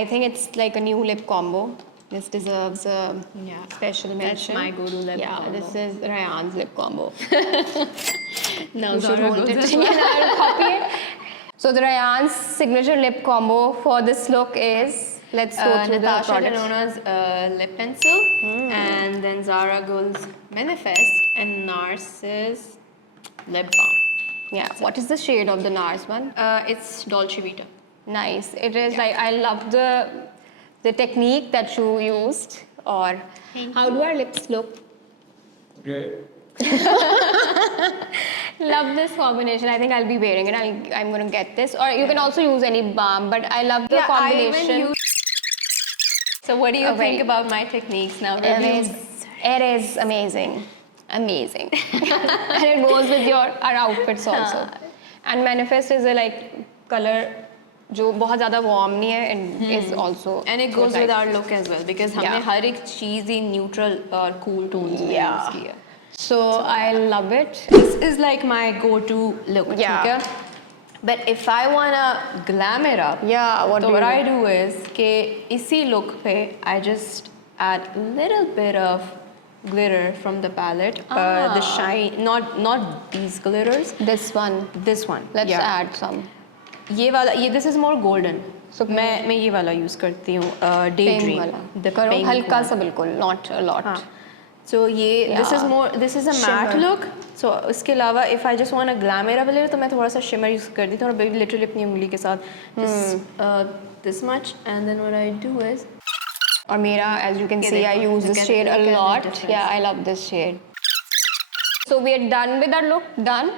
I think it's like a new lip combo this deserves a special mention my go-to lip combo. this is Rayan's lip combo Now You should Zara hold goes it as and well. I'll copy it. So the Rayan's signature lip combo for this look is let's go through the Natasha products. Denona's lip pencil, and then Zara Gul's Manifest, and NARS's lip balm. Yeah. What is the shade of the NARS one? It's Dolce Vita. Nice. It is like I love the technique that you used. Or how do our lips look? Great. Love this combination. I think I'll be wearing it. I'm going to get this. Or you can also use any balm, but I love the combination. So what do you Oh, think wait. about my techniques now? It is amazing. Amazing. And it goes with our outfits also. And Manifest is a like color जो बहुत ज़्यादा warm नहीं है and is also And it so goes with light. our look as well because हमने Yeah. हर एक चीज़ ही neutral और cool tones में Yeah. use की है. So I love it. This is like my go-to look. Yeah. ठीक है? But if I wanna glam it up, Yeah, what so do what you I do is कि इसी look पे I just add little bit of glitter from the palette. The shine, not these glitters. This one. This one. Let's yeah. add some. ये वाला ये this is more golden. So मैं ये वाला use करती हूँ Pink daydream. वाला. The करो pink हल्का one. सा बिल्कुल, not a lot. हाँ. So ये this is Yeah. more this is a matte Shimmer. look. So इसके अलावा if I just want to glam it up a little तो मैं थोड़ा सा shimmer use कर देती हूँ और baby literally अपनी उंगली के साथ just this much and then what I do is और मेरा as you can ये see I देखो, use look this at- shade a look at the lot. difference. Yeah, I love this shade. So we are done with our look. Done.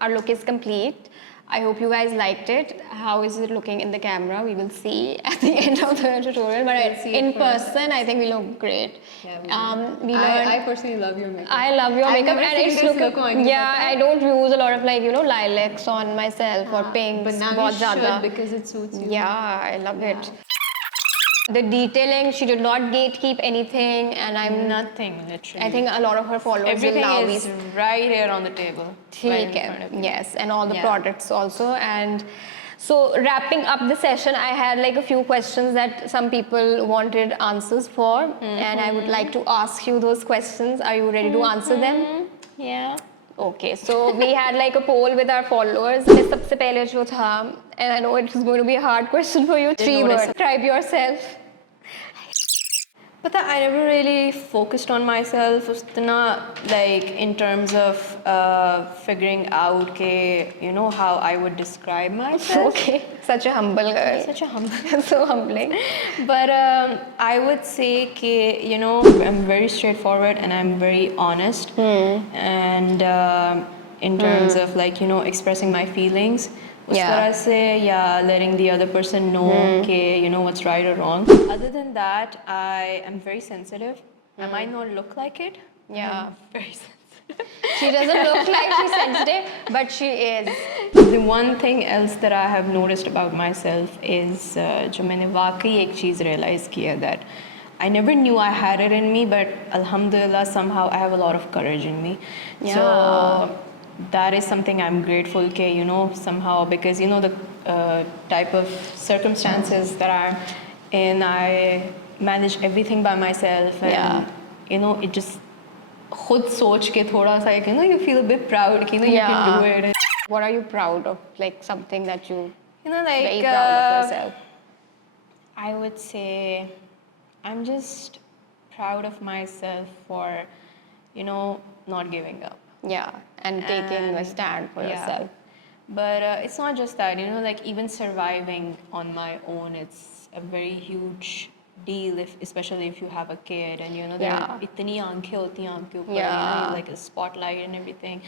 Our look is complete. I hope you guys liked it. How is it looking in the camera? We will see at the end of the tutorial. But see it in for person, I think we look great. Yeah, we learned. I personally love your makeup. I love your I've makeup never and seen it's this look. look on you, Yeah, I don't use a lot of like lilacs on myself or pinks. But now बहुत you should ज़्यादा. because it suits you. Yeah, I love it. The detailing, she did not gatekeep anything, and I'm Nothing literally. I think a lot of her followers everything will now is be right here on the table. Right in ठीक front of है. you. Yes, and all the Yeah. products also. And so wrapping up the session, I had like a few questions that some people wanted answers for, and I would like to ask you those questions. Are you ready to answer them? Yeah. Okay, so we had like a poll with our followers. मैं सबसे पहले जो था, and I know it is going to be a hard question for you. 3 notice words. Describe yourself. But I never really focused on myself उतना like in terms of figuring out how I would describe myself. Okay, such a humble girl. Such a humble. So humbling. But I would say I'm very straightforward and I'm very honest. And in terms of expressing my feelings. उस Yeah. तरह से letting the other person know what's right or wrong. Other than that, I am very sensitive. I might not look like it. Yeah. I'm very sensitive. She doesn't look like she's sensitive, but she is. The one thing else that I have noticed about myself is जो मैंने वाकई एक चीज़ realize किया that I never knew I had it in me, but alhamdulillah somehow I have a lot of courage in me. Yeah. So that is something I'm grateful ke somehow because the type of circumstances that I'm in, I manage everything by myself and it just खुद सोच के थोड़ा सा you feel a bit proud कि you can do it. What are you proud of? Like something that you Like very proud of yourself. I would say I'm just proud of myself for not giving up. Yeah, and taking a And- stand for yeah. yourself. But it's not just that, like even surviving on my own, it's a very huge deal, especially if you have a kid and there Yeah. are itni aankhein hoti hain aanke upar, Yeah. like a spotlight and everything.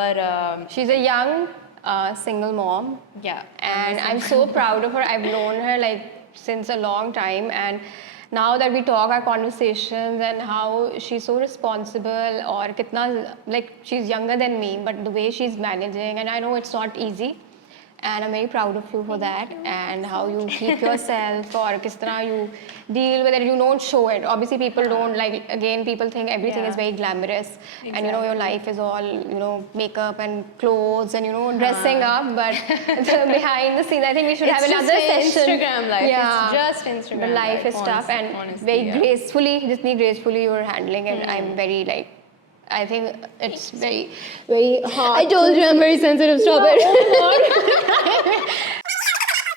But She's a young single mom, yeah, and I'm so proud of her. I've known her like since a long time, and now that we talk our conversations and how she's so responsible or kitna like she's younger than me, but the way she's managing, and I know it's not easy. And I'm very proud of you for that, and how you keep yourself or kis tarah you deal with it. You don't show it. Obviously, people don't like. Again, people think everything Yeah. is very glamorous, and your life is all makeup and clothes and dressing up. But the behind the scenes, I think we should It's have just another the session. Instagram life. Yeah, It's just Instagram The life life, is tough and honestly, very yeah. gracefully. Just gracefully you're handling it. I'm very like. I think it's very, very hard. I told you I'm very sensitive. Stop it.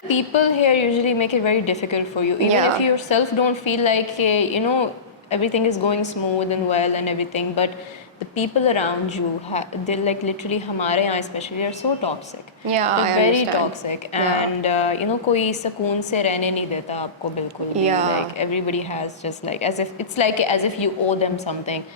People here usually make it very difficult for you, even Yeah. if you yourself don't feel like everything is going smooth and well and everything. But the people around you, they're like literally हमारे यहाँ especially are so toxic. Yeah, they're I very understand. toxic, Yeah. and you know कोई सुकून से रहने नहीं देता आपको बिल्कुल भी. Yeah. Like everybody has just like as if it's like as if you owe them something.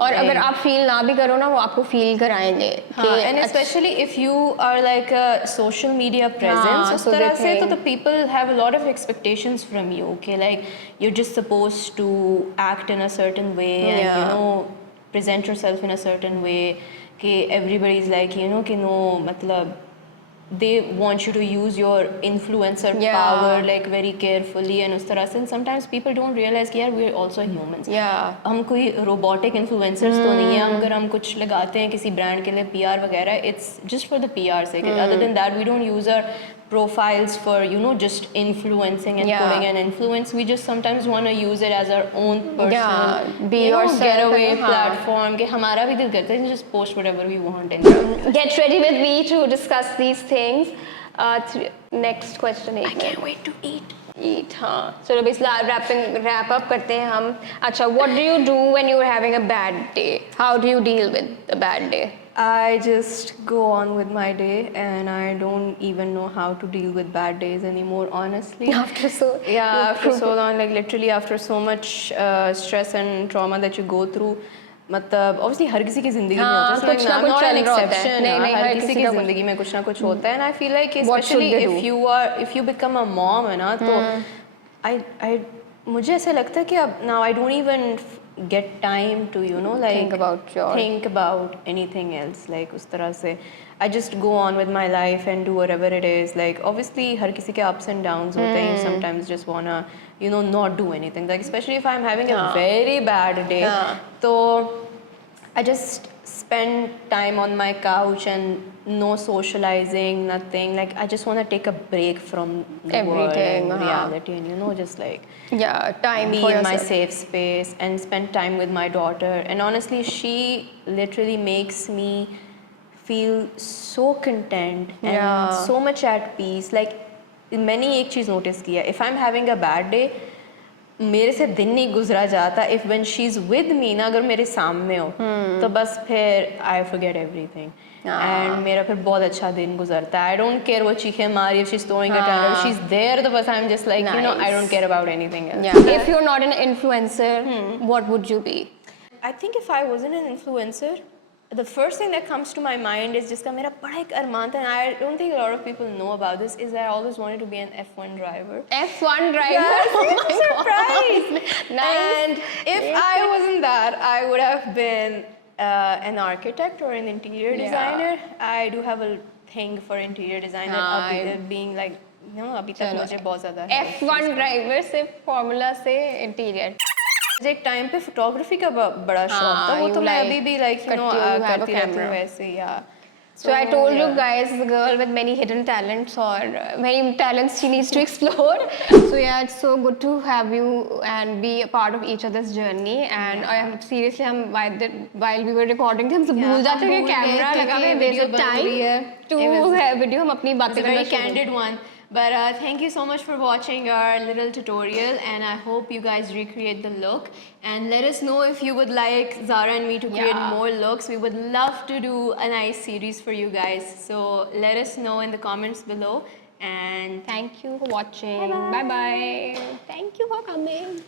और अगर आप फील ना भी करो ना वो आपको फील कराएंगे हाँ, and especially if you are like a social media presence, उस so they तरह से तो think- the people have a lot of expectations from you. Okay, like you're just supposed to act in a certain way and you Yeah. know present yourself in a certain way. कि everybody is like you know कि no मतलब they want you to use your influencer Yeah. power like very carefully and उस तरह से and sometimes people don't realize कि यार we're also humans. Yeah. हम कोई रोबोटिक इन्फ्लुएंसर्स तो नहीं है. हम अगर हम कुछ लगाते हैं किसी ब्रांड के लिए पीआर वगैरह, it's just for the PR से. Other than that we don't use our profiles for you know just influencing and Yeah. putting an influence. We just sometimes want to use it as our own personal Yeah, be you know, yourself getaway and- हाँ. platform. कि हमारा भी दिल करता है just post whatever we want and Get ready with me to discuss these things. Next question I can't wait to eat. Eat, हाँ. चलो basically wrap up करते हैं हम. अच्छा, what do you do when you're having a bad day? How do you deal with a bad day? I just go on with my day and I don't even know how to deal with bad days anymore, honestly. After so Yeah, after so long, like literally after so much stress and trauma that you go through, मतलब obviously हर किसी की ज़िंदगी में हाँ, होता है. कुछ ना I'm कुछ not चल an रहा होता है. exception. नहीं, नहीं, हर हर किसी किसी की का कुछ- ज़िंदगी में कुछ ना कुछ होता है. And I feel like What should especially they if you become a mom है ना तो I मुझे ऐसा लगता है कि अब now I don't even get time to you know like think about anything else like उस तरह से. I just go on with my life and do whatever it is. Like obviously हर किसी के ups and downs होते हैं. You sometimes just wanna you know not do anything. Like especially if I'm having a very bad day. हाँ. So I just spend time on my couch and no socializing, nothing. Like I just want to take a break from the world Everything, and हाँ. reality, and you know, just like Yeah, time be for in my yourself. safe space and spend time with my daughter. And honestly, she literally makes me feel so content and Yeah. so much at peace. Like मैंने एक चीज़ notice किया. If I'm having a bad day, मेरे से दिन नहीं गुजरा जाता if when she's with me ना अगर मेरे सामने हो तो बस फिर I forget everything and मेरा फिर बहुत अच्छा दिन गुजरता है. I don't care वो चीखें मारी if she's throwing a tantrum, if she's there तो बस I'm just like you know I don't care about anything else. Yeah. If you're not an influencer, what would you be? I think if I wasn't an influencer, the first thing that comes to my mind is जिसका मेरा बड़ा एक अरमान था and I don't think a lot of people know about this is that I always wanted to be an F1 driver. F1 driver. Yes, Oh I'm my surprised. Nice. And if I wasn't that, I would have been an architect or an interior Yeah. designer. I do have a thing for interior design and हाँ, being like, no, अभी तक चलो. मुझे बहुत ज़्यादा है. F1 driver से formula से interior. मुझे एक टाइम पे फोटोग्राफी का बड़ा शौक था. हाँ, वो you तो मैं like अभी भी like you know करती हो, you have a करती रहती हूँ camera. वैसे या. So I told you yeah. guys, the girl with many hidden talents or many talents she needs to explore. So yeah, it's so good to have you and be a part of each other's journey. And I am seriously, हम while we were recording, हम सब भूल जाते हैं कि camera लगा हुआ है. There's a time to have video. हम अपनी बातें It's a very करना शुरू candid one. But thank you so much for watching our little tutorial and I hope you guys recreate the look and let us know if you would like Zara and me to create Yeah. more looks. We would love to do a nice series for you guys. So let us know in the comments below and Thank you for watching. Bye bye. Thank you for coming.